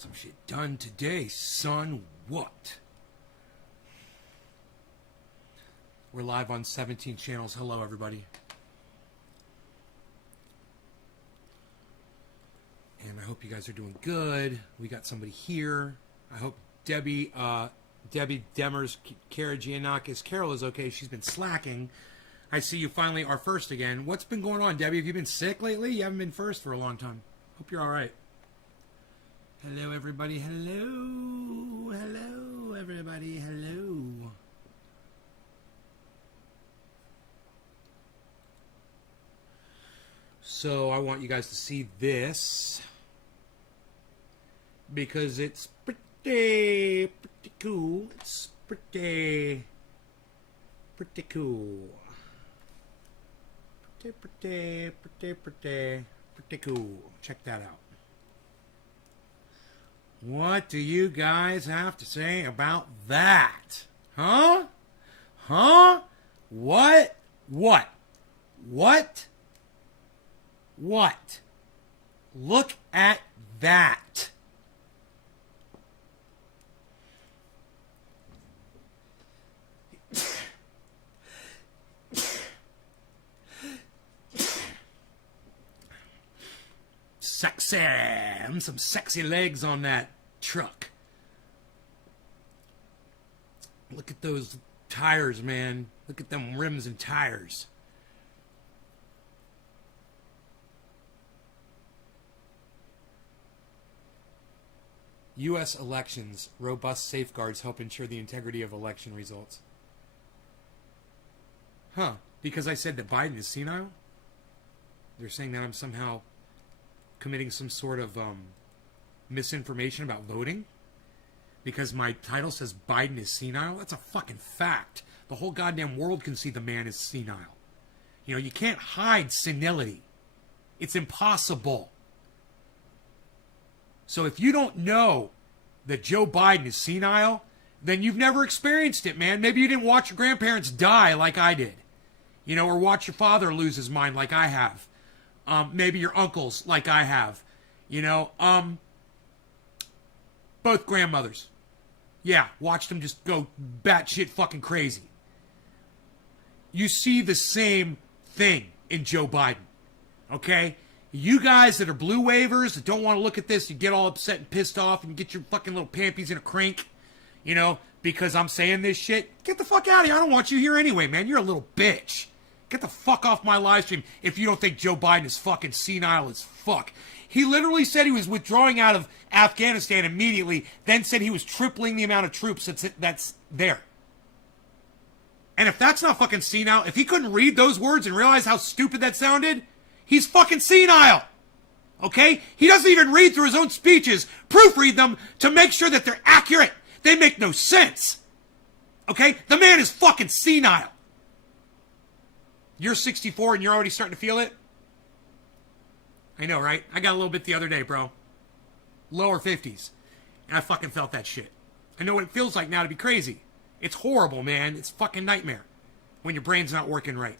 Some shit done today, son. What? We're live on 17 channels. Hello, everybody. And I hope you guys are doing good. We got somebody here. I hope Debbie Demers Karagianakis Carol is okay. She's been slacking. I see you finally are first again. What's been going on, Debbie? Have you been sick lately? You haven't been first for a long time. Hope you're all right. Hello, everybody. Hello. Hello, everybody. Hello. So I want you guys to see this because it's pretty cool. It's pretty cool. Pretty cool. Check that out. What do you guys have to say about that? Huh? Huh? What? What? What? What? Look at that. Sexy. Some sexy legs on that truck. Look at those tires, man. Look at them rims and tires. U.S. elections. Robust safeguards help ensure the integrity of election results. Huh. Because I said that Biden is senile? They're saying that I'm somehow committing some sort of misinformation about voting? Because my title says Biden is senile? That's a fucking fact. The whole goddamn world can see the man is senile. You know, you can't hide senility. It's impossible. So if you don't know that Joe Biden is senile, then you've never experienced it, man. Maybe you didn't watch your grandparents die like I did. You know, or watch your father lose his mind like I have. Maybe your uncles like I have. You know, both grandmothers. Yeah, watched them just go batshit fucking crazy. You see the same thing in Joe Biden. Okay? You guys that are blue wavers that don't want to look at this, you get all upset and pissed off and get your fucking little pampies in a crank, you know, because I'm saying this shit. Get the fuck out of here. I don't want you here anyway, man. You're a little bitch. Get the fuck off my live stream if you don't think Joe Biden is fucking senile as fuck. He literally said he was withdrawing out of Afghanistan immediately, then said he was tripling the amount of troops that's there. And if that's not fucking senile, if he couldn't read those words and realize how stupid that sounded, he's fucking senile. Okay? He doesn't even read through his own speeches, proofread them to make sure that they're accurate. They make no sense. Okay? The man is fucking senile. You're 64 and you're already starting to feel it? I know, right? I got a little bit the other day, bro. Lower 50s. And I fucking felt that shit. I know what it feels like now to be crazy. It's horrible, man. It's a fucking nightmare when your brain's not working right.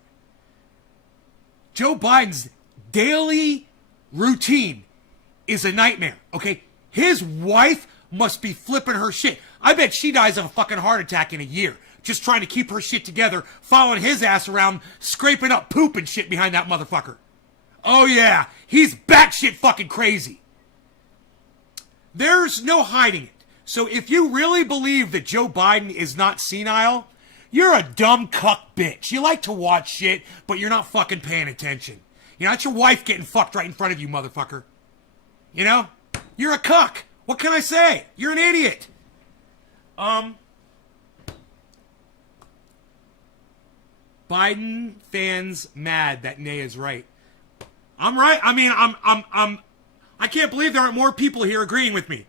Joe Biden's daily routine is a nightmare, okay? His wife must be flipping her shit. I bet she dies of a fucking heart attack in a year. Just trying to keep her shit together, following his ass around, scraping up poop and shit behind that motherfucker. Oh yeah, he's batshit fucking crazy. There's no hiding it. So if you really believe that Joe Biden is not senile, you're a dumb cuck bitch. You like to watch shit, but you're not fucking paying attention. You know, that's your wife getting fucked right in front of you, motherfucker. You know? You're a cuck. What can I say? You're an idiot. Biden fans mad that Nay is right. I'm right. I mean, I can't believe there aren't more people here agreeing with me.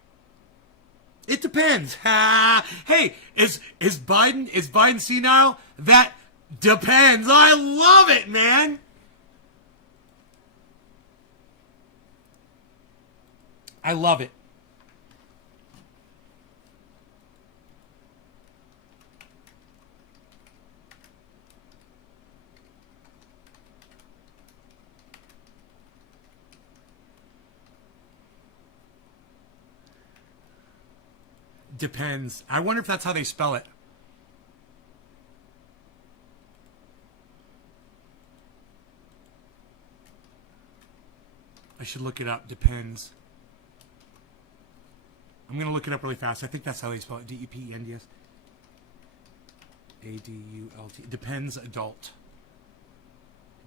It depends. Hey, is Biden senile? That depends. I love it, man. I love it. Depends. I wonder if that's how they spell it. I should look it up. Depends. I'm going to look it up really fast. I think that's how they spell it. D-E-P-E-N-D-S. A-D-U-L-T. Depends adult.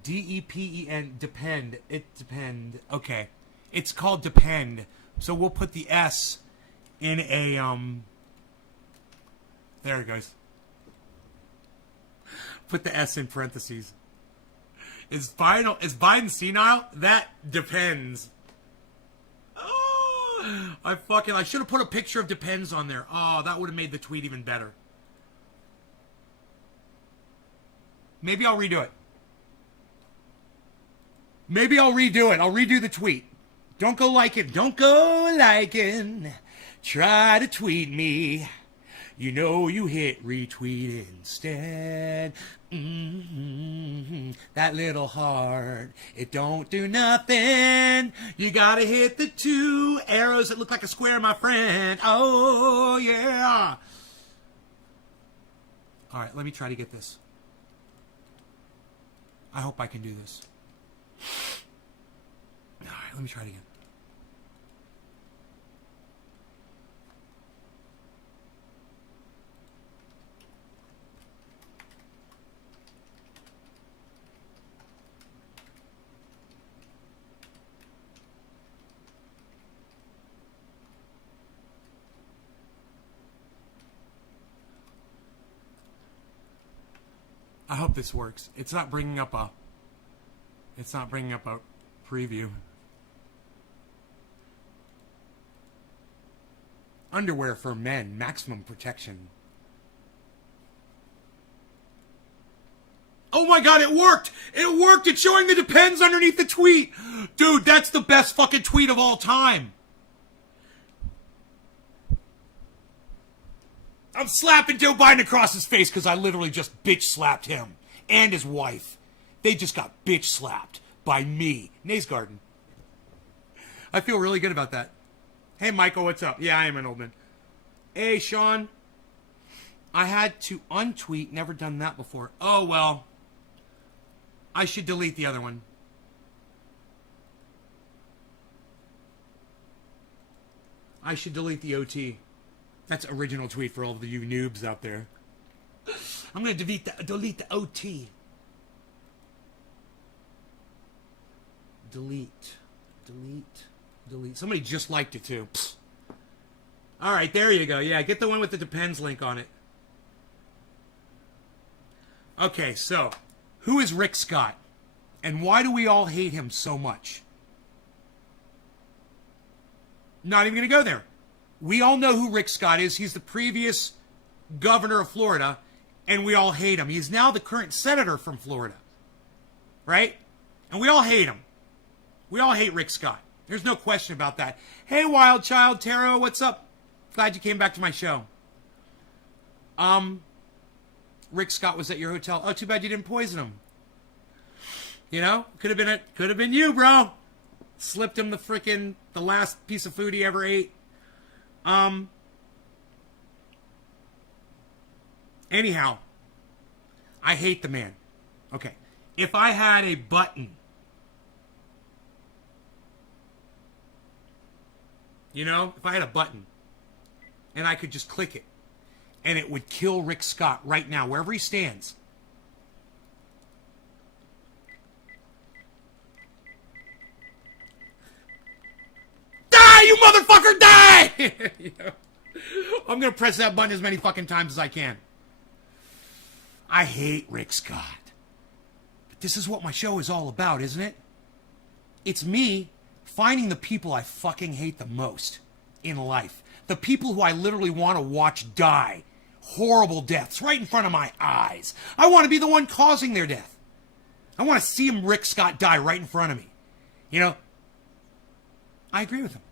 D-E-P-E-N. Depend. It depend. Okay. It's called depend. So we'll put the S in a, there it goes. Put the S in parentheses. Is Biden senile? That depends. Oh, I should have put a picture of depends on there. Oh, that would have made the tweet even better. Maybe I'll redo it. Maybe I'll redo it. I'll redo the tweet. Don't go liking. Don't go liking. Try to tweet me. You know you hit retweet instead. That little heart, it don't do nothing. You gotta hit the 2 arrows that look like a square, my friend. Oh, yeah. All right, let me try to get this. I hope I can do this. All right, let me try it again. I hope this works. It's not bringing up a preview. Underwear for men, maximum protection. Oh my god, it worked! It worked! It's showing the depends underneath the tweet! Dude, that's the best fucking tweet of all time! I'm slapping Joe Biden across his face because I literally just bitch slapped him and his wife. They just got bitch slapped by me. Nays Garden. I feel really good about that. Hey, Michael, what's up? Yeah, I am an old man. Hey, Sean. I had to untweet. Never done that before. Oh, well. I should delete the other one. I should delete the OT. That's original tweet for all of you noobs out there. I'm going to delete the OT. Delete. Somebody just liked it too. Psst. All right, there you go. Yeah, get the one with the depends link on it. Okay, so who is Rick Scott? And why do we all hate him so much? Not even going to go there. We all know who Rick Scott is. He's the previous governor of Florida, and we all hate him. He's now the current senator from Florida, right? And we all hate him. We all hate Rick Scott. There's no question about that. Hey, Wild Child Taro, what's up? Glad you came back to my show. Rick Scott was at your hotel. Oh, too bad you didn't poison him. You know, could have been you, bro. Slipped him the last piece of food he ever ate. Anyhow, I hate the man. Okay. If I had a button, you know, if I had a button and I could just click it and it would kill Rick Scott right now, wherever he stands. Die, you motherfucker, die! You know? I'm going to press that button as many fucking times as I can. I hate Rick Scott. But this is what my show is all about, isn't it? It's me finding the people I fucking hate the most in life. The people who I literally want to watch die. Horrible deaths right in front of my eyes. I want to be the one causing their death. I want to see Rick Scott die right in front of me. You know, I agree with him.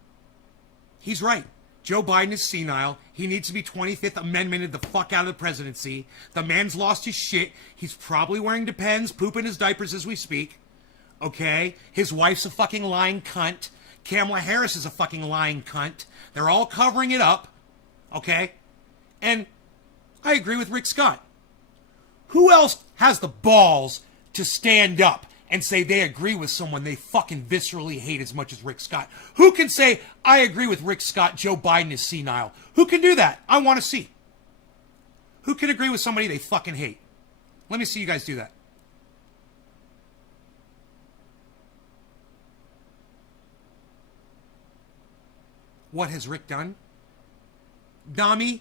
He's right. Joe Biden is senile. He needs to be 25th Amendmented the fuck out of the presidency. The man's lost his shit. He's probably wearing Depends, pooping his diapers as we speak. Okay? His wife's a fucking lying cunt. Kamala Harris is a fucking lying cunt. They're all covering it up. Okay? And I agree with Rick Scott. Who else has the balls to stand up and say they agree with someone they fucking viscerally hate as much as Rick Scott? Who can say, I agree with Rick Scott, Joe Biden is senile? Who can do that? I want to see. Who can agree with somebody they fucking hate? Let me see you guys do that. What has Rick done? Dami,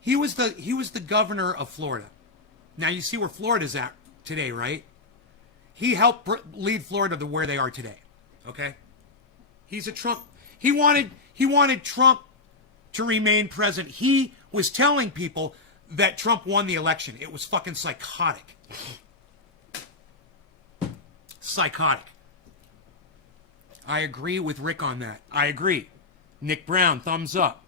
he was the governor of Florida. Now you see where Florida's at today, right? He helped lead Florida to where they are today. Okay? He's a Trump. He wanted Trump to remain president. He was telling people that Trump won the election. It was fucking psychotic. Psychotic. I agree with Rick on that. I agree. Nick Brown, thumbs up.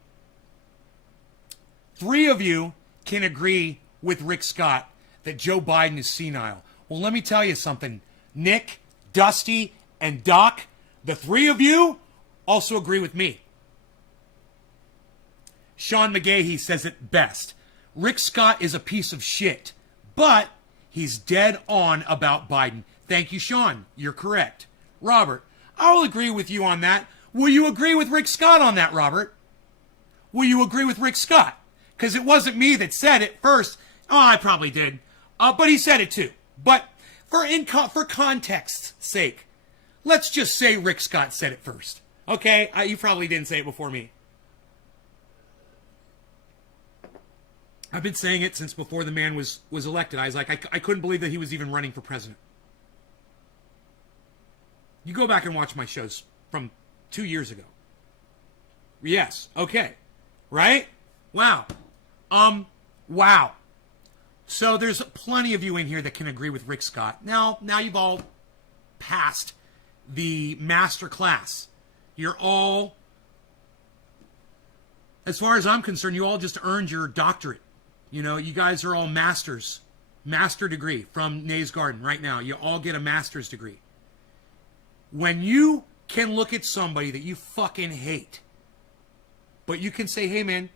3 of you can agree with Rick Scott that Joe Biden is senile. Well, let me tell you something. Nick, Dusty, and Doc, the 3 of you also agree with me. Sean McGahee says it best. Rick Scott is a piece of shit, but he's dead on about Biden. Thank you, Sean. You're correct. Robert, I'll agree with you on that. Will you agree with Rick Scott on that, Robert? Will you agree with Rick Scott? Because it wasn't me that said it first. Oh, I probably did. But he said it too. But for context's sake, let's just say Rick Scott said it first. Okay? You probably didn't say it before me. I've been saying it since before the man was elected. I was like, I couldn't believe that he was even running for president. You go back and watch my shows from 2 years ago. Yes. Okay. Right? Wow. Wow. So there's plenty of you in here that can agree with Rick Scott. Now you've all passed the master class. You're all, as far as I'm concerned, you all just earned your doctorate. You know, you guys are all masters. Master degree from Nays Garden right now. You all get a master's degree. When you can look at somebody that you fucking hate, but you can say, hey man,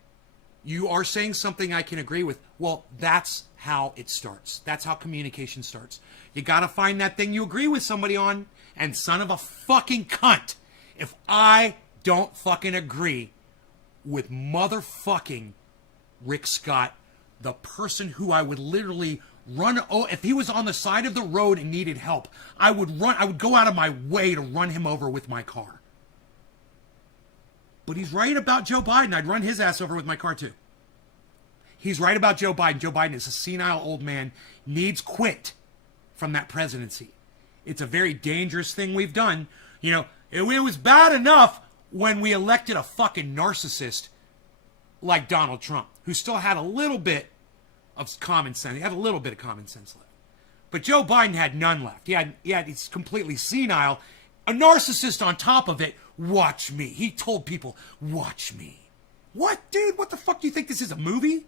you are saying something I can agree with. Well, that's how it starts. That's how communication starts. You gotta find that thing you agree with somebody on. And son of a fucking cunt, if I don't fucking agree with motherfucking Rick Scott, the person who I would literally run, if he was on the side of the road and needed help, I would go out of my way to run him over with my car. But he's right about Joe Biden. I'd run his ass over with my car too. He's right about Joe Biden. Joe Biden is a senile old man, needs quit from that presidency. It's a very dangerous thing we've done. You know, it was bad enough when we elected a fucking narcissist like Donald Trump, who still had a little bit of common sense. He had a little bit of common sense left. But Joe Biden had none left. He's completely senile. A narcissist on top of it. Watch me. He told people, watch me. What, dude? What the fuck do you think this is, a movie?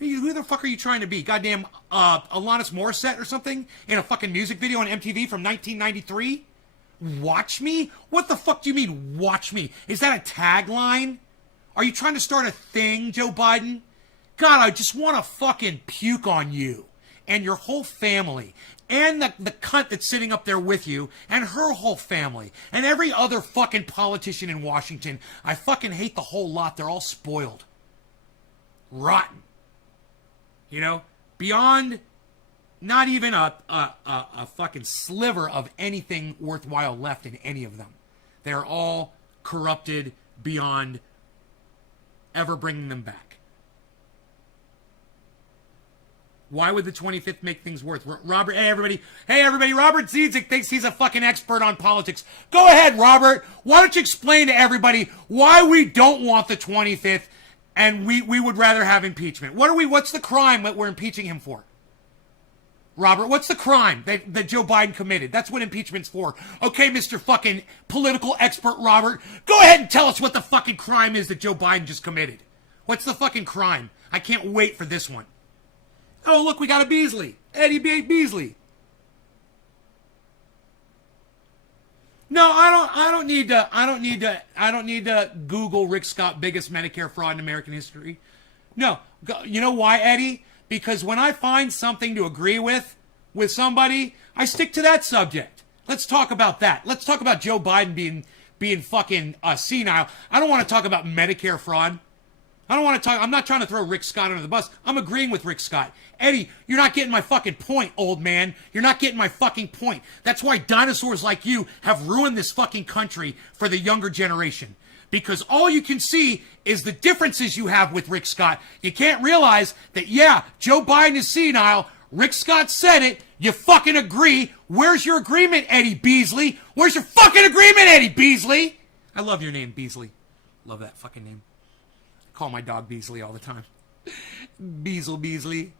Who the fuck are you trying to be? Goddamn Alanis Morissette or something? In a fucking music video on MTV from 1993? Watch me? What the fuck do you mean, watch me? Is that a tagline? Are you trying to start a thing, Joe Biden? God, I just want to fucking puke on you and your whole family and the cunt that's sitting up there with you and her whole family and every other fucking politician in Washington. I fucking hate the whole lot. They're all spoiled. Rotten. You know? Beyond not even a fucking sliver of anything worthwhile left in any of them. They're all corrupted beyond ever bringing them back. Why would the 25th make things worse? Robert, hey everybody, Robert Zizek thinks he's a fucking expert on politics. Go ahead, Robert. Why don't you explain to everybody why we don't want the 25th and we would rather have impeachment? What's the crime that we're impeaching him for? Robert, what's the crime that Joe Biden committed? That's what impeachment's for. Okay, Mr. fucking political expert Robert, go ahead and tell us what the fucking crime is that Joe Biden just committed. What's the fucking crime? I can't wait for this one. Oh, look, we got a Beasley. Eddie B. Beasley. No, I don't need to. I don't need to Google Rick Scott biggest Medicare fraud in American history. No, you know why, Eddie? Because when I find something to agree with somebody, I stick to that subject. Let's talk about that. Let's talk about Joe Biden being fucking senile. I don't want to talk about Medicare fraud. I don't want to talk. I'm not trying to throw Rick Scott under the bus. I'm agreeing with Rick Scott. Eddie, you're not getting my fucking point, old man. You're not getting my fucking point. That's why dinosaurs like you have ruined this fucking country for the younger generation. Because all you can see is the differences you have with Rick Scott. You can't realize that, yeah, Joe Biden is senile. Rick Scott said it. You fucking agree. Where's your agreement, Eddie Beasley? Where's your fucking agreement, Eddie Beasley? I love your name, Beasley. Love that fucking name. I call my dog Beasley all the time. Beasley.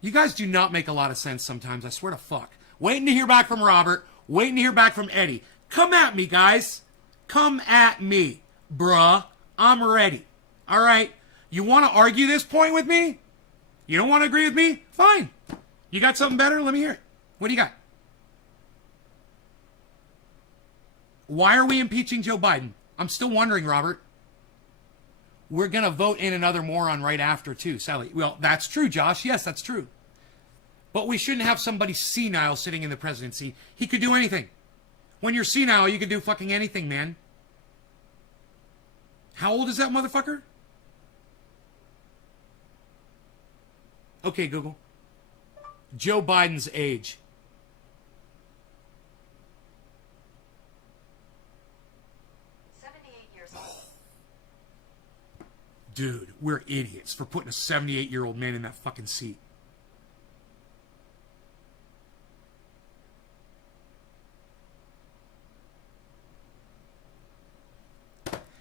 You guys do not make a lot of sense sometimes, I swear to fuck. Waiting to hear back from Robert. Waiting to hear back from Eddie. Come at me, guys. Come at me, bruh. I'm ready. All right? You want to argue this point with me? You don't want to agree with me? Fine. You got something better? Let me hear it. What do you got? Why are we impeaching Joe Biden? I'm still wondering, Robert. We're going to vote in another moron right after, too, Sally. Well, that's true, Josh. Yes, that's true. But we shouldn't have somebody senile sitting in the presidency. He could do anything. When you're senile, you can do fucking anything, man. How old is that motherfucker? Okay, Google. Joe Biden's age. Dude, we're idiots for putting a 78-year-old man in that fucking seat.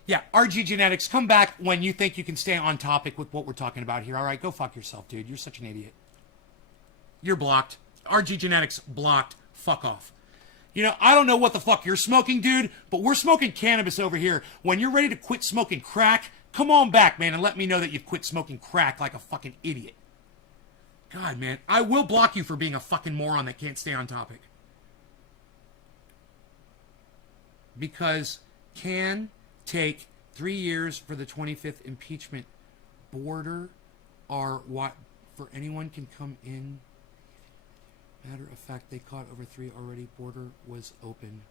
Yeah, RG Genetics, come back when you think you can stay on topic with what we're talking about here. All right, go fuck yourself, dude. You're such an idiot. You're blocked. RG Genetics blocked. Fuck off. You know, I don't know what the fuck you're smoking, dude, but we're smoking cannabis over here. When you're ready to quit smoking crack, come on back, man, and let me know that you've quit smoking crack like a fucking idiot. God, man, I will block you for being a fucking moron that can't stay on topic. Because can take 3 years for the 25th impeachment. Border are what for anyone can come in. Matter of fact, they caught over 3 already. Border was open.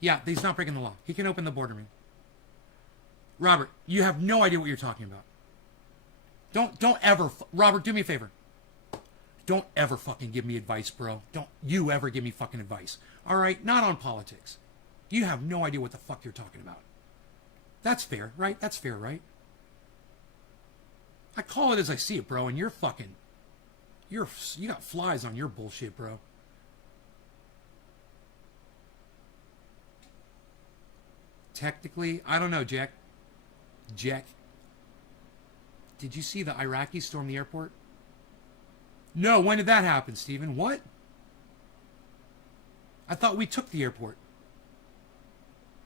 Yeah, he's not breaking the law. He can open the border, man. Robert, you have no idea what you're talking about. Don't ever, Robert, do me a favor. Don't ever fucking give me advice, bro. Don't you ever give me fucking advice. All right? Not on politics. You have no idea what the fuck you're talking about. That's fair, right? That's fair, right? I call it as I see it, bro, and you're fucking... You got flies on your bullshit, bro. Technically, I don't know, Jack. Jack. Did you see the Iraqis storm the airport? No, when did that happen, Stephen? What? I thought we took the airport.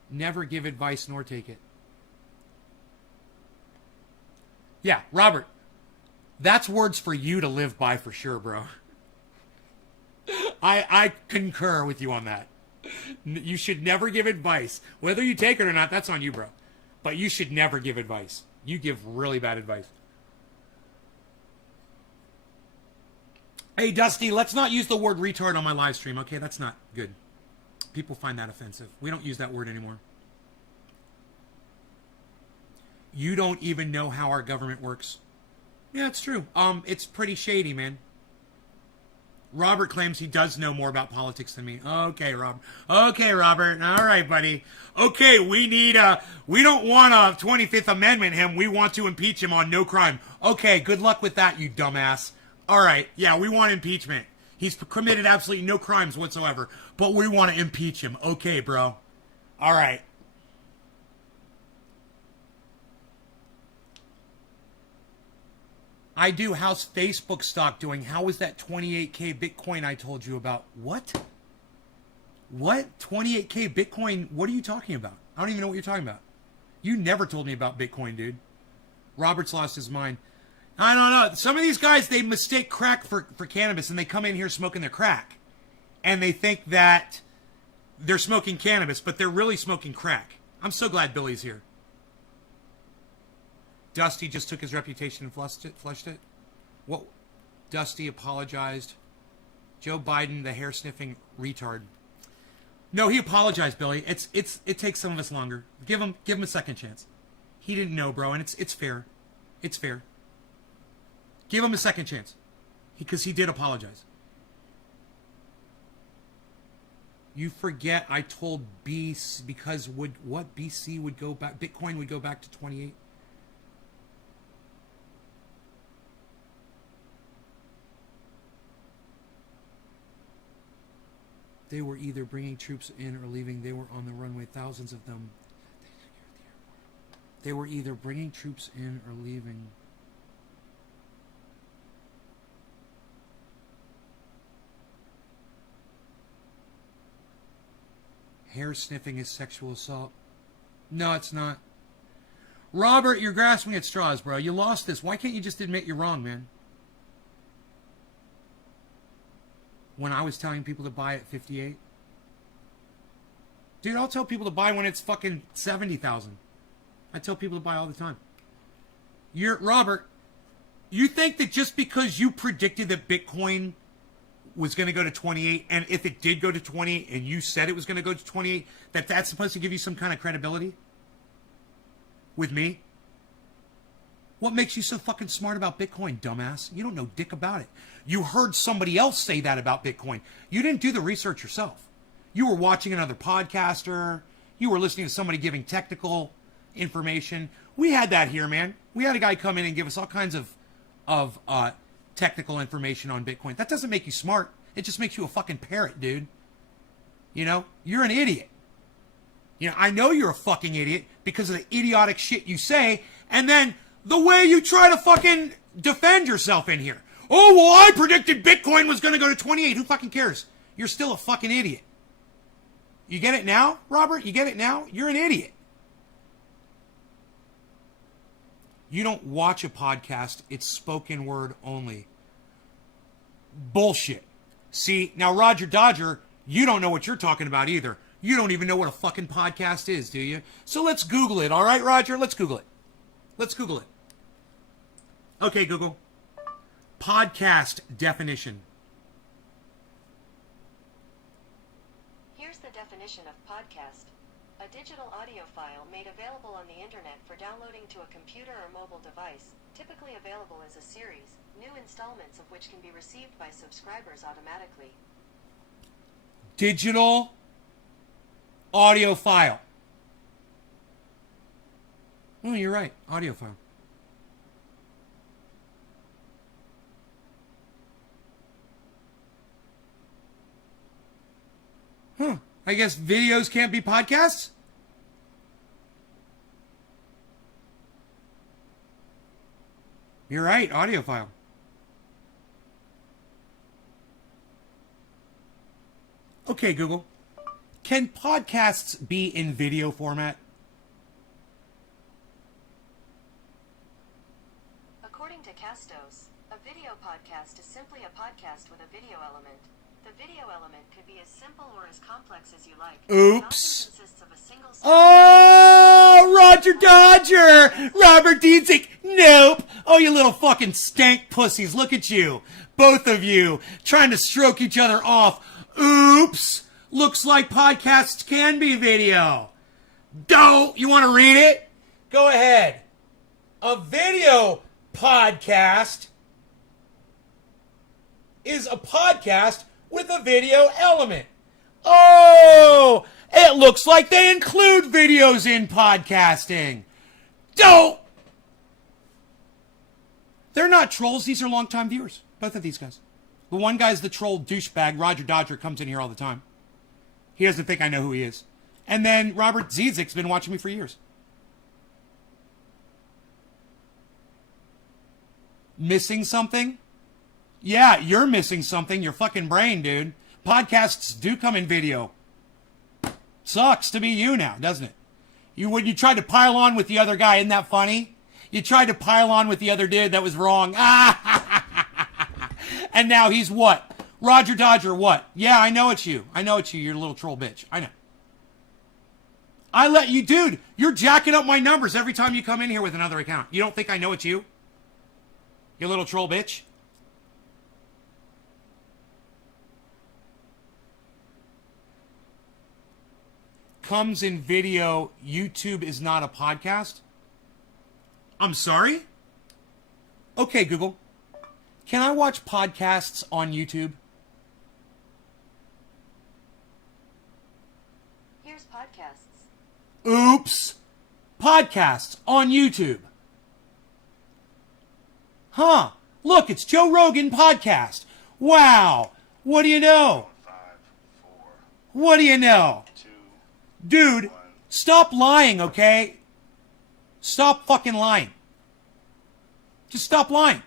Never give advice nor take it. Yeah, Robert. That's words for you to live by for sure, bro. I concur with you on that. You should never give advice. Whether you take it or not, that's on you, bro. But you should never give advice. You give really bad advice. Hey, Dusty, let's not use the word retard on my live stream, okay? That's not good. People find that offensive. We don't use that word anymore. You don't even know how our government works. Yeah, it's true. It's pretty shady, man. Robert claims he does know more about politics than me. Okay, Rob. Okay, Robert. All right, buddy. Okay, we don't want a 25th Amendment him. We want to impeach him on no crime. Okay, good luck with that, you dumbass. All right, yeah, we want impeachment. He's committed absolutely no crimes whatsoever, but we want to impeach him. Okay, bro. All right. I do. How's Facebook stock doing? How is that 28K Bitcoin I told you about? What? What? 28K Bitcoin? What are you talking about? I don't even know what you're talking about. You never told me about Bitcoin, dude. Robert's lost his mind. I don't know. Some of these guys, they mistake crack for cannabis, and they come in here smoking their crack. And they think that they're smoking cannabis, but they're really smoking crack. I'm so glad Billy's here. Dusty just took his reputation and flushed it. What? Dusty apologized. Joe Biden, the hair-sniffing retard. No, he apologized, Billy. It takes some of us longer. Give him a second chance. He didn't know, bro, and it's fair. It's fair. Give him a second chance. Because he did apologize. You forget I told B because BC would go back, Bitcoin would go back to 28. They were either bringing troops in or leaving. They were on the runway, thousands of them. They were either bringing troops in or leaving. Hair sniffing is sexual assault. No, it's not. Robert, you're grasping at straws, bro. You lost this. Why can't you just admit you're wrong, man? When I was telling people to buy at 58. Dude, I'll tell people to buy when it's fucking 70,000. I tell people to buy all the time. Robert, you think that just because you predicted that Bitcoin was going to go to 28, and if it did go to 28 and you said it was going to go to 28, that's supposed to give you some kind of credibility? With me? What makes you so fucking smart about Bitcoin, dumbass? You don't know dick about it. You heard somebody else say that about Bitcoin. You didn't do the research yourself. You were watching another podcaster. You were listening to somebody giving technical information. We had that here, man. We had a guy come in and give us all kinds of technical information on Bitcoin. That doesn't make you smart. It just makes you a fucking parrot, dude. You know, you're an idiot. You know, I know you're a fucking idiot because of the idiotic shit you say, and then the way you try to fucking defend yourself in here. Oh, well, I predicted Bitcoin was going to go to 28. Who fucking cares? You're still a fucking idiot. You get it now, Robert? You get it now? You're an idiot. You don't watch a podcast. It's spoken word only. Bullshit. See, now Roger Dodger, you don't know what you're talking about either. You don't even know what a fucking podcast is, do you? So let's Google it, all right, Roger? Let's Google it. Let's Google it. Okay, Google. Podcast definition. Here's the definition of podcast. A digital audio file made available on the internet for downloading to a computer or mobile device, typically available as a series, new installments of which can be received by subscribers automatically. Digital audio file. Oh, you're right. Audio file. Huh. I guess videos can't be podcasts? You're right. Audio file. Okay, Google. Can podcasts be in video format? According to Castos, a video podcast is simply a podcast with a video element. The video element could be as simple or as complex as you like. Oops. It often consists of a single Oh, Roger Dodger! Robert Dietzick! Nope! Oh, you little fucking stank pussies. Look at you. Both of you trying to stroke each other off. Oops! Looks like podcasts can be video. Don't! You want to read it? Go ahead. A video podcast is a podcast with a video element. Oh! It looks like they include videos in podcasting. Don't! They're not trolls. These are longtime viewers. Both of these guys. The one guy's the troll douchebag. Roger Dodger comes in here all the time. He doesn't think I know who he is. And then Robert Zizek's been watching me for years. Missing something? Yeah, you're missing something. Your fucking brain, dude. Podcasts do come in video. Sucks to be you now, doesn't it? When you tried to pile on with the other guy, isn't that funny? You tried to pile on with the other dude that was wrong. And now he's what? Roger Dodger what? Yeah, I know it's you. I know it's you. You're a little troll bitch. I know. I let you, dude, you're jacking up my numbers every time you come in here with another account. You don't think I know it's you? You little troll bitch. Comes in video. YouTube is not a podcast. I'm sorry? Okay, Google. Can I watch podcasts on YouTube? Here's podcasts. Oops. Podcasts on YouTube. Huh. Look, it's Joe Rogan podcast. Wow. What do you know? 5, 4, What do you know? 2, Dude, stop lying, okay? Stop fucking lying. Just stop lying.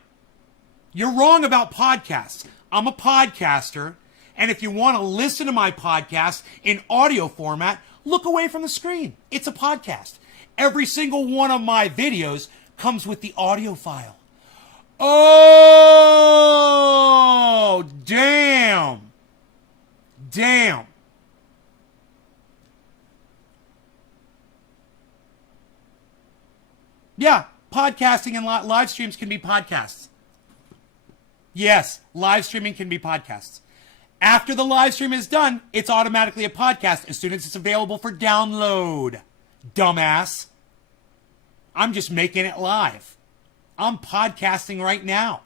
You're wrong about podcasts. I'm a podcaster, and if you want to listen to my podcast in audio format, look away from the screen. It's a podcast. Every single one of my videos comes with the audio file. Oh, damn. Damn. Yeah, podcasting and live streams can be podcasts. Yes, live streaming can be podcasts. After the live stream is done, it's automatically a podcast as soon as it's available for download. Dumbass. I'm just making it live. I'm podcasting right now.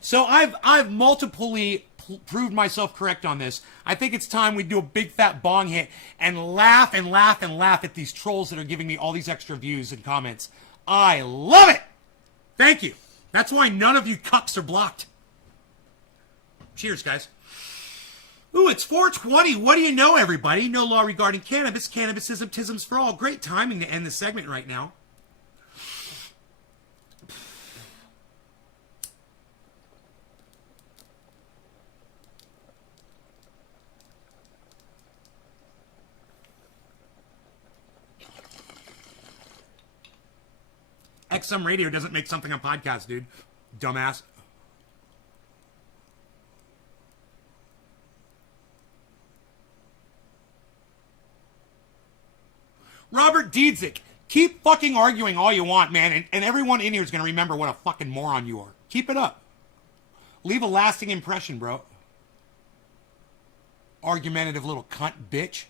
So I've multiply proved myself correct on this. I think it's time we do a big fat bong hit and laugh and laugh and laugh at these trolls that are giving me all these extra views and comments. I love it. Thank you. That's why none of you cucks are blocked. Cheers, guys. Ooh, it's 4:20. What do you know, everybody? No law regarding cannabis. Cannabisism, tisms for all. Great timing to end the segment right now. XM Radio doesn't make something on podcast, dude. Dumbass. Robert Diedzik, keep fucking arguing all you want, man, and everyone in here is going to remember what a fucking moron you are. Keep it up. Leave a lasting impression, bro. Argumentative little cunt bitch.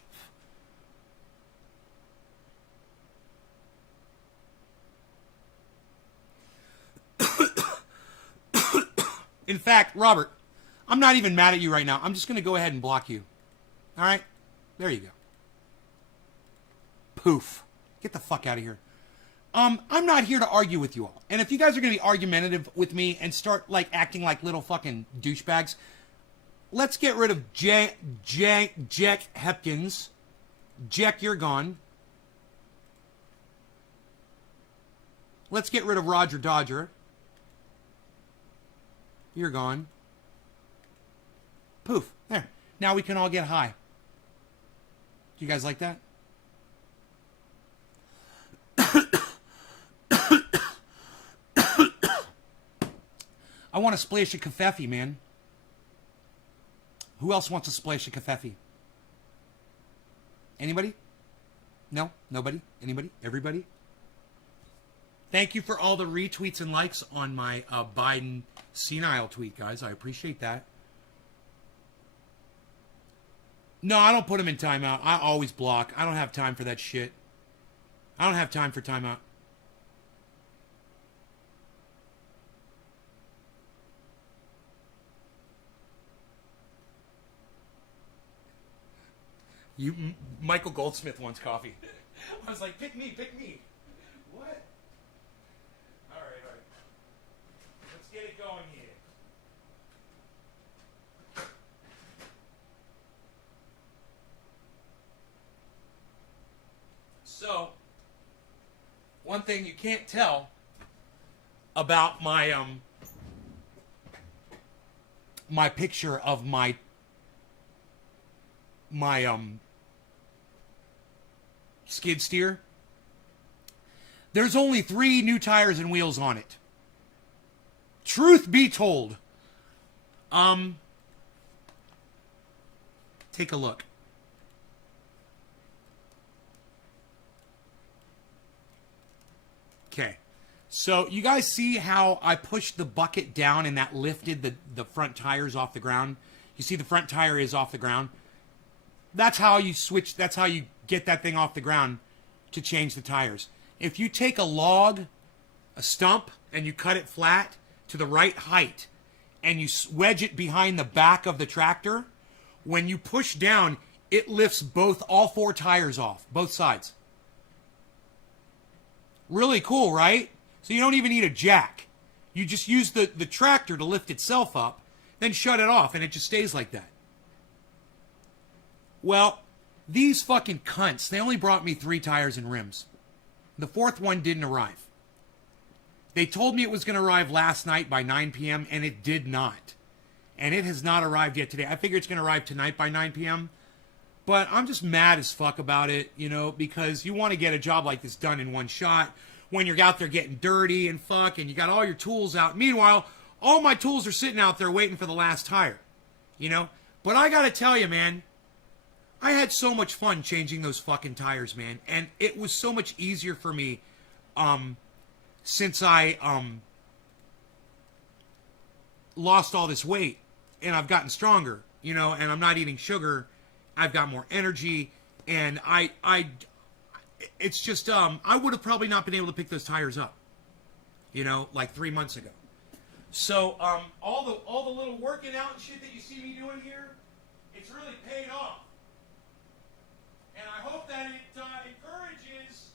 In fact, Robert, I'm not even mad at you right now. I'm just going to go ahead and block you. All right? There you go. Poof. Get the fuck out of here. I'm not here to argue with you all. And if you guys are going to be argumentative with me and start, like, acting like little fucking douchebags, let's get rid of Jack Hepkins. Jack, you're gone. Let's get rid of Roger Dodger. You're gone. Poof. There. Now we can all get high. Do you guys like that? I want a splash of kafefe, man. Who else wants a splash of kafefe? Anybody? No? Nobody? Anybody? Everybody? Thank you for all the retweets and likes on my Biden Senile tweet, guys. I appreciate that. No, I don't put him in timeout. I always block. I don't have time for that shit. I don't have time for timeout. Michael Goldsmith wants coffee. I was like, pick me, pick me. What? All right. Let's get it going here. So, one thing you can't tell about my my picture of my skid steer There's only 3 new tires and wheels on it. Truth be told. Take a look. Okay. So you guys see how I pushed the bucket down and that lifted the front tires off the ground? You see the front tire is off the ground? That's how you switch, that's how you get that thing off the ground to change the tires. If you take a log, a stump, and you cut it flat to the right height, and you wedge it behind the back of the tractor, when you push down, it lifts all 4 tires off, both sides. Really cool, right? So you don't even need a jack. You just use the tractor to lift itself up, then shut it off, and it just stays like that. Well, these fucking cunts, they only brought me 3 tires and rims. The 4th one didn't arrive. They told me it was going to arrive last night by 9 p.m., and it did not. And it has not arrived yet today. I figure it's going to arrive tonight by 9 p.m., but I'm just mad as fuck about it, you know, because you want to get a job like this done in one shot when you're out there getting dirty and fuck, and you got all your tools out. Meanwhile, all my tools are sitting out there waiting for the last tire, you know? But I got to tell you, man, I had so much fun changing those fucking tires, man. And it was so much easier for me since I lost all this weight and I've gotten stronger, you know, and I'm not eating sugar. I've got more energy, and it's just, I would have probably not been able to pick those tires up, you know, like 3 months ago. So, all the little working out and shit that you see me doing here, it's really paid off. And I hope that it encourages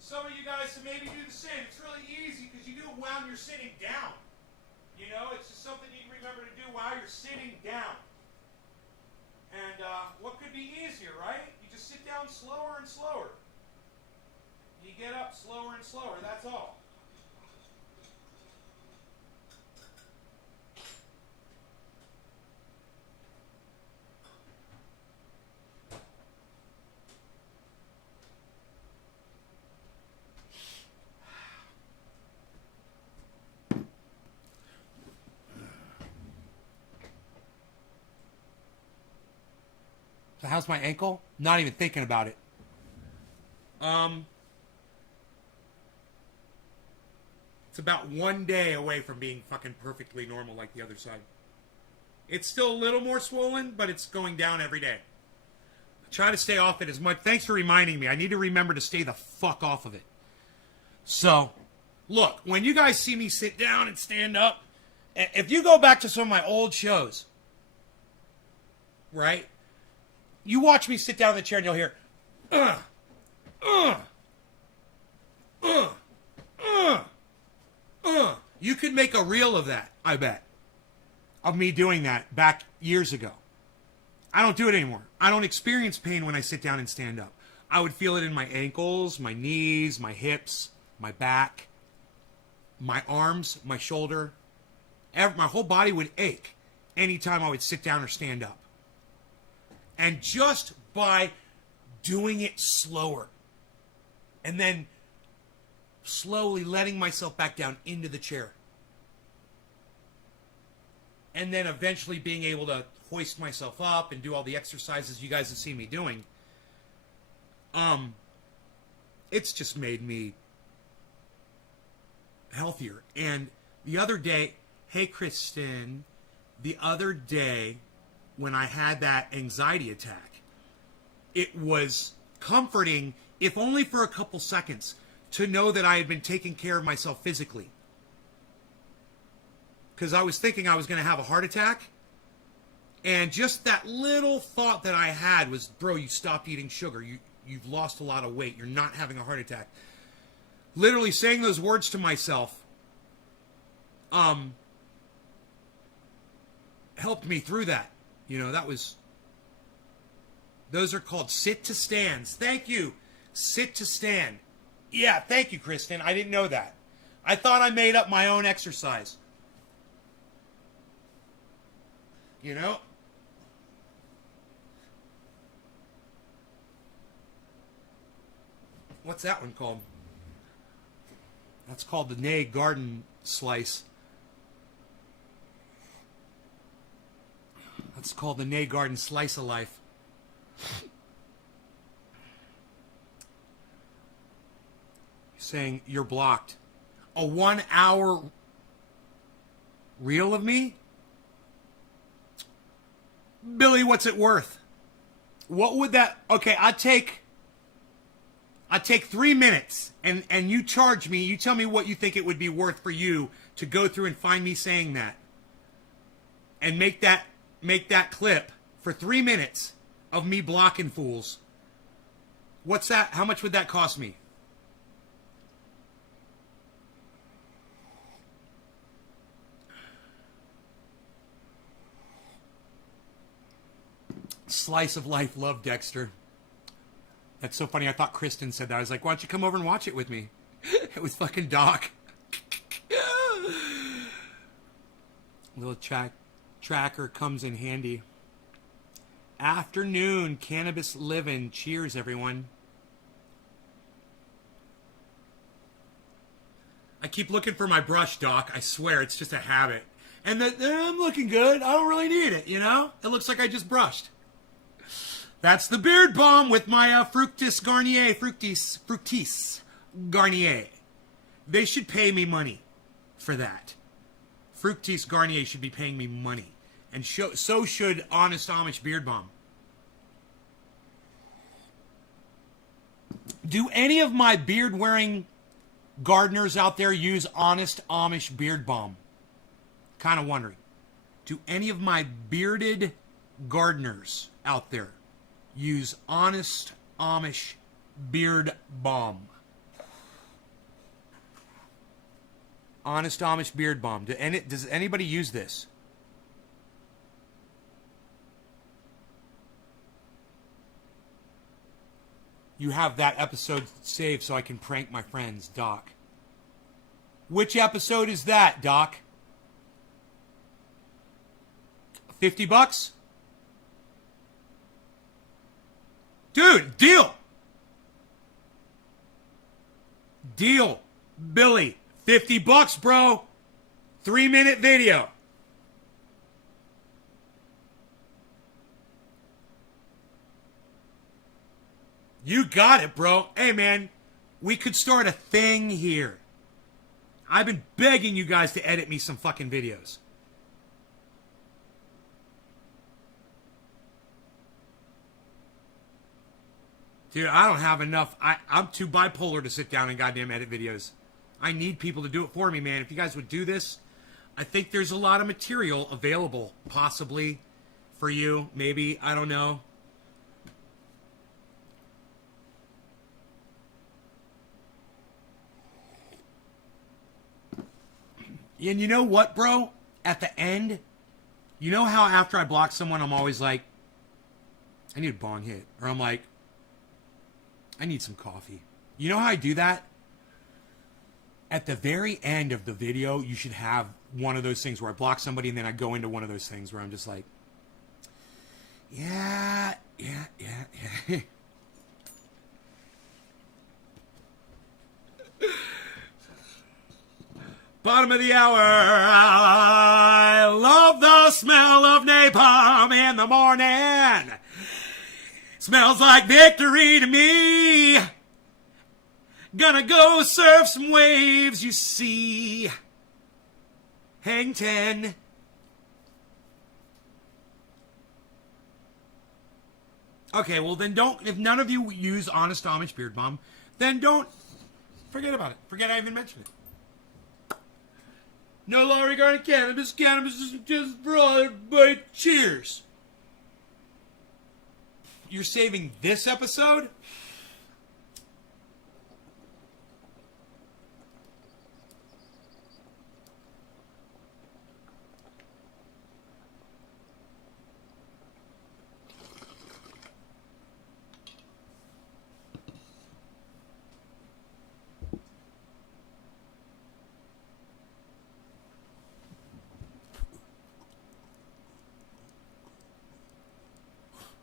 some of you guys to maybe do the same. It's really easy because you do it while you're sitting down. You know, it's just something you can remember to do while you're sitting down. And what could be easier, right? You just sit down slower and slower. You get up slower and slower, that's all. So how's my ankle? Not even thinking about it. It's about 1 day away from being fucking perfectly normal like the other side. It's still a little more swollen, but it's going down every day. I try to stay off it as much. Thanks for reminding me. I need to remember to stay the fuck off of it. So, look, when you guys see me sit down and stand up, if you go back to some of my old shows, right? You watch me sit down in the chair and you'll hear, You could make a reel of that, I bet. Of me doing that back years ago. I don't do it anymore. I don't experience pain when I sit down and stand up. I would feel it in my ankles, my knees, my hips, my back, my arms, my shoulder. My whole body would ache anytime I would sit down or stand up. And just by doing it slower and then slowly letting myself back down into the chair and then eventually being able to hoist myself up and do all the exercises you guys have seen me doing, it's just made me healthier. And the other day, hey Kristen, the other day when I had that anxiety attack, it was comforting, if only for a couple seconds, to know that I had been taking care of myself physically. Because I was thinking I was going to have a heart attack. And just that little thought that I had was, bro, you stopped eating sugar. You've lost a lot of weight. You're not having a heart attack. Literally saying those words to myself helped me through that. You know, those are called sit to stands. Thank you. Sit to stand. Yeah, thank you, Kristen. I didn't know that. I thought I made up my own exercise. You know? What's that one called? That's called the Nay Garden Slice. That's called the Nay Garden Slice of Life. Saying you're blocked. A 1 hour reel of me? Billy, what's it worth? What would that... Okay, I take 3 minutes and you charge me. You tell me what you think it would be worth for you to go through and find me saying that. And make that clip for 3 minutes of me blocking fools. What's that? How much would that cost me? Slice of life, love Dexter. That's so funny. I thought Kristen said that. I was like, why don't you come over and watch it with me? It was fucking Doc. Little tracker comes in handy. Afternoon, cannabis living. Cheers, everyone. I keep looking for my brush, Doc. I swear, it's just a habit. And I'm looking good. I don't really need it, you know? It looks like I just brushed. That's the beard balm with my Fructis Garnier. They should pay me money for that. Fructis Garnier should be paying me money. And so should Honest Amish Beard Balm. Do any of my beard-wearing gardeners out there use Honest Amish Beard Balm? Kind of wondering. Do any of my bearded gardeners out there use Honest Amish Beard Balm? Honest Amish Beard Balm. Does anybody use this? You have that episode saved so I can prank my friends, Doc. Which episode is that, Doc? $50? Dude, deal! Deal, Billy. $50, bro. 3-minute video. You got it, bro. Hey, man, we could start a thing here. I've been begging you guys to edit me some fucking videos. Dude, I don't have enough. I'm too bipolar to sit down and goddamn edit videos. I need people to do it for me, man. If you guys would do this, I think there's a lot of material available, possibly, for you. Maybe, I don't know. And you know what, bro? At the end, you know how after I block someone, I'm always like, I need a bong hit. Or I'm like, I need some coffee. You know how I do that? At the very end of the video, you should have one of those things where I block somebody and then I go into one of those things where I'm just like, yeah. Bottom of the hour. I love the smell of napalm in the morning. Smells like victory to me. Gonna go surf some waves, you see. Hang 10. Okay, well then don't, if none of you use Honest Amish Beard Balm, then don't, forget about it. Forget I even mentioned it. No law regarding cannabis. Cannabis is just for all everybody. Cheers. You're saving this episode?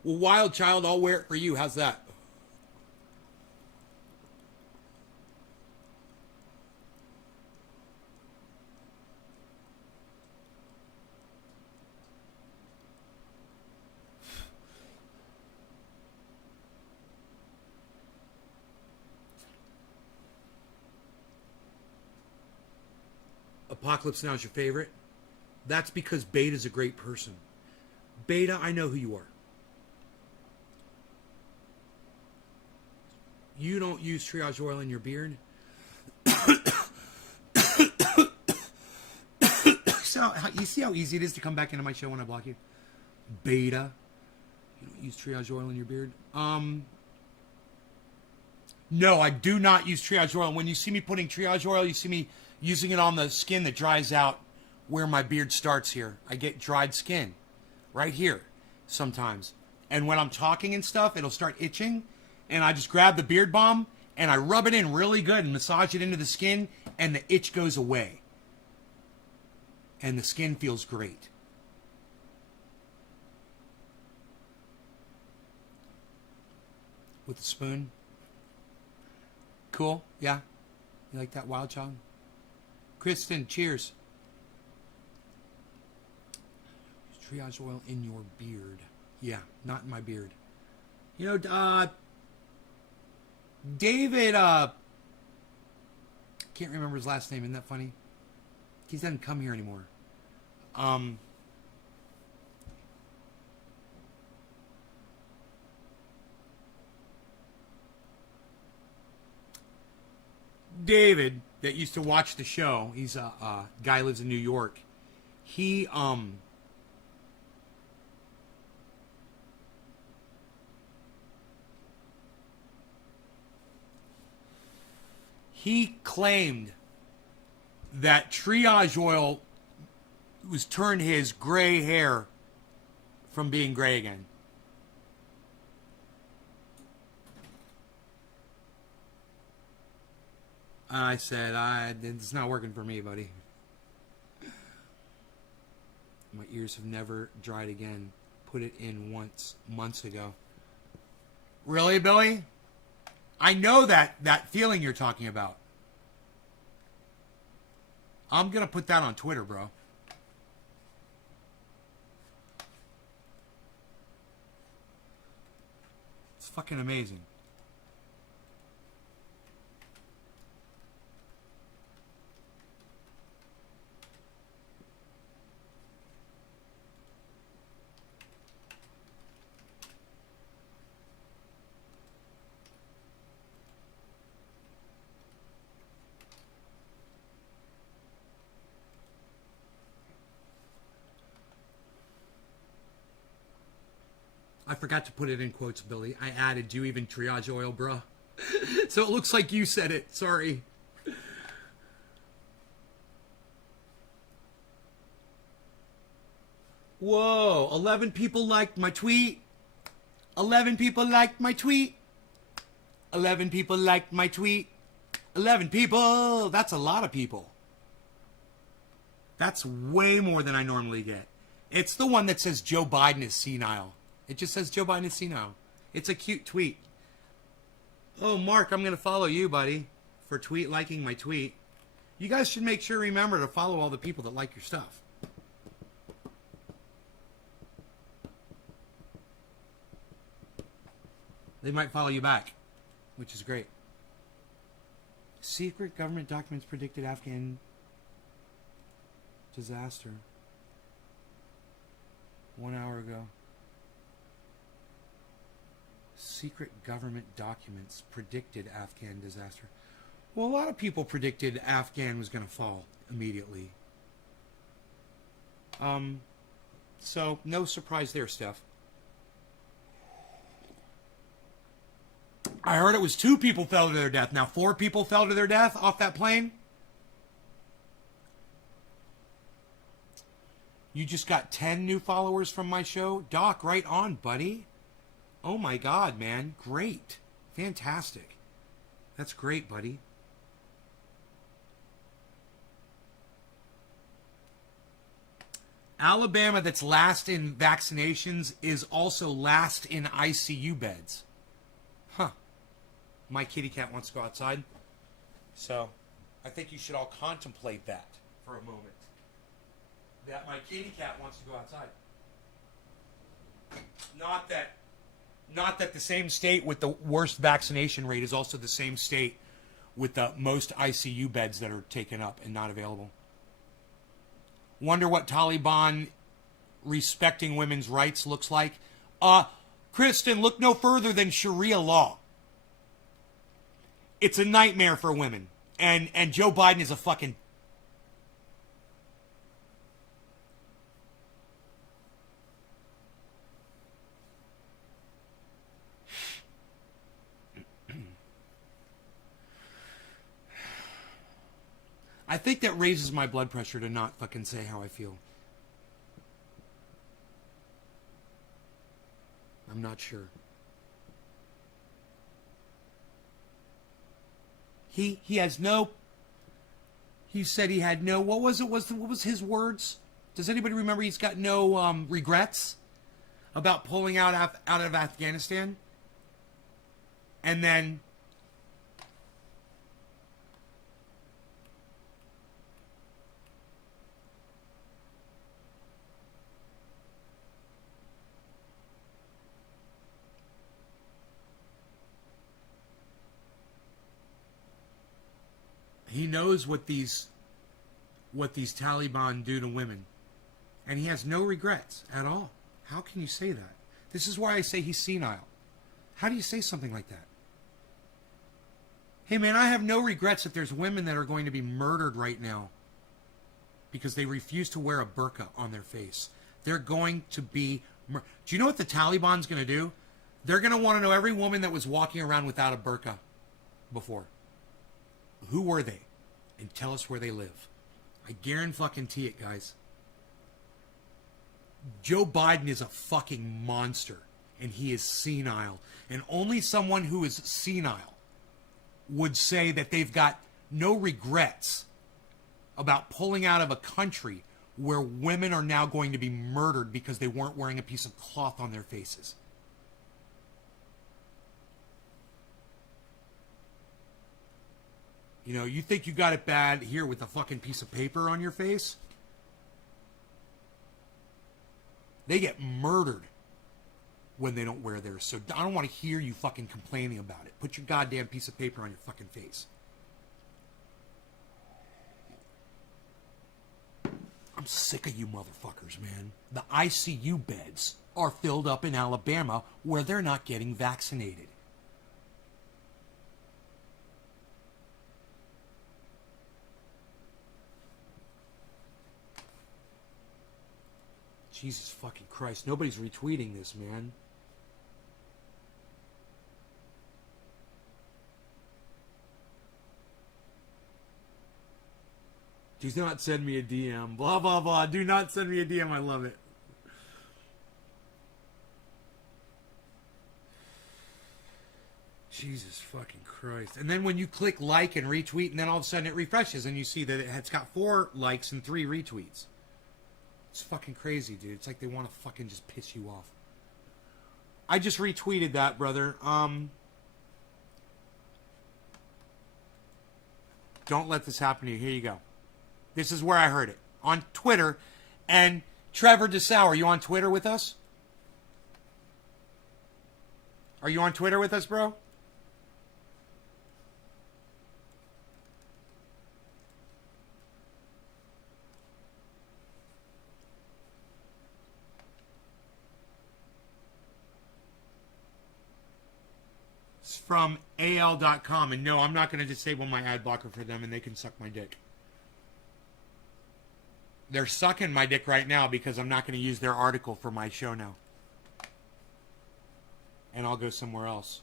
Well, Wild Child, I'll wear it for you. How's that? Apocalypse Now is your favorite. That's because Beta's a great person. Beta, I know who you are. You don't use triage oil in your beard. So, you see how easy it is to come back into my show when I block you? Beta. You don't use triage oil in your beard? No, I do not use triage oil. When you see me putting triage oil, you see me using it on the skin that dries out where my beard starts here. I get dried skin right here sometimes. And when I'm talking and stuff, it'll start itching. And I just grab the beard balm and I rub it in really good and massage it into the skin, and the itch goes away. And the skin feels great. With a spoon. Cool, yeah. You like that, Wild Child? Kristen, cheers. Triage oil in your beard. Yeah, not in my beard. You know, David, can't remember his last name. Isn't that funny? He doesn't come here anymore. David, that used to watch the show, he's a guy who lives in New York. He claimed that triage oil was turned his gray hair from being gray again. I said, it's not working for me, buddy. My ears have never dried again. Put it in once, months ago. Really, Billy? I know that feeling you're talking about. I'm going to put that on Twitter, bro. It's fucking amazing. I forgot to put it in quotes, Billy. I added, do you even triage oil, bruh? So it looks like you said it. Sorry. Whoa, 11 people liked my tweet. 11 people liked my tweet. 11 people liked my tweet. 11 people. That's a lot of people. That's way more than I normally get. It's the one that says Joe Biden is senile. It just says Joe Biden is senile. It's a cute tweet. Oh, Mark, I'm going to follow you, buddy, for liking my tweet. You guys should make sure, remember, to follow all the people that like your stuff. They might follow you back, which is great. Secret government documents predicted Afghan disaster. 1 hour ago. Secret government documents predicted Afghan disaster. Well, a lot of people predicted Afghan was going to fall immediately. So no surprise there, Steph. I heard it was 2 people fell to their death. Now 4 people fell to their death off that plane. You just got 10 new followers from my show? Doc, right on, buddy. Oh my God, man. Great. Fantastic. That's great, buddy. Alabama, that's last in vaccinations, is also last in ICU beds. Huh. My kitty cat wants to go outside. So, I think you should all contemplate that for a moment. That my kitty cat wants to go outside. Not that the same state with the worst vaccination rate is also the same state with the most ICU beds that are taken up and not available. Wonder what Taliban respecting women's rights looks like. Kristen, look no further than Sharia law. It's a nightmare for women. And Joe Biden is a fucking... I think that raises my blood pressure to not fucking say how I feel. I'm not sure. He has no... He said he had no... What was it? What was his words? Does anybody remember? He's got no regrets about pulling out of Afghanistan? And then... He knows what these Taliban do to women. And he has no regrets at all. How can you say that? This is why I say he's senile. How do you say something like that? Hey man, I have no regrets that there's women that are going to be murdered right now because they refuse to wear a burqa on their face. They're going to be... Do you know what the Taliban's going to do? They're going to want to know every woman that was walking around without a burqa before. Who were they? And tell us where they live. I guarantee it, guys. Joe Biden is a fucking monster. And he is senile. And only someone who is senile would say that they've got no regrets about pulling out of a country where women are now going to be murdered because they weren't wearing a piece of cloth on their faces. You know, you think you got it bad here with a fucking piece of paper on your face? They get murdered when they don't wear theirs. So I don't want to hear you fucking complaining about it. Put your goddamn piece of paper on your fucking face. I'm sick of you motherfuckers, man. The ICU beds are filled up in Alabama where they're not getting vaccinated. Jesus fucking Christ. Nobody's retweeting this, man. Do not send me a DM. Blah, blah, blah. Do not send me a DM. I love it. Jesus fucking Christ. And then when you click like and retweet, and then all of a sudden it refreshes, and you see that it's got 4 likes and 3 retweets. It's fucking crazy, dude. It's like they want to fucking just piss you off. I just retweeted that, brother. Don't let this happen to you. Here you go. This is where I heard it. On Twitter. And Trevor DeSauer, are you on Twitter with us? Are you on Twitter with us, bro? From AL.com, and no, I'm not going to disable my ad blocker for them, and they can suck my dick. They're sucking my dick right now because I'm not going to use their article for my show now. And I'll go somewhere else.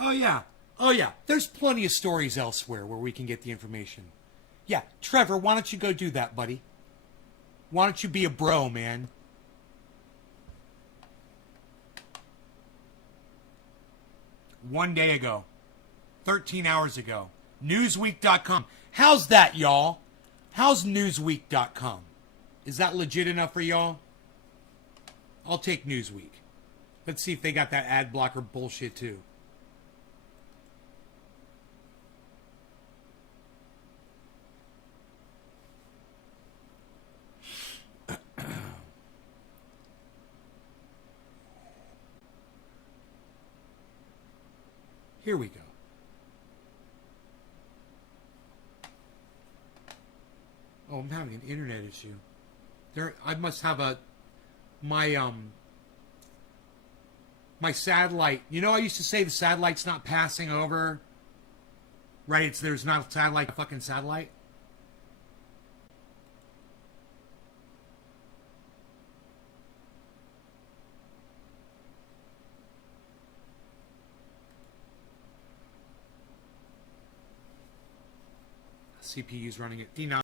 Oh, yeah. Oh, yeah. There's plenty of stories elsewhere where we can get the information. Yeah, Trevor, why don't you go do that, buddy? Why don't you be a bro, man? One day ago. 13 hours ago. Newsweek.com. How's that, y'all? How's Newsweek.com? Is that legit enough for y'all? I'll take Newsweek. Let's see if they got that ad blocker bullshit, too. Here we go. Oh, I'm having an internet issue. I must have my satellite. You know, I used to say the satellite's not passing over. Right? There's not a satellite, a fucking satellite. CPU's running at D9.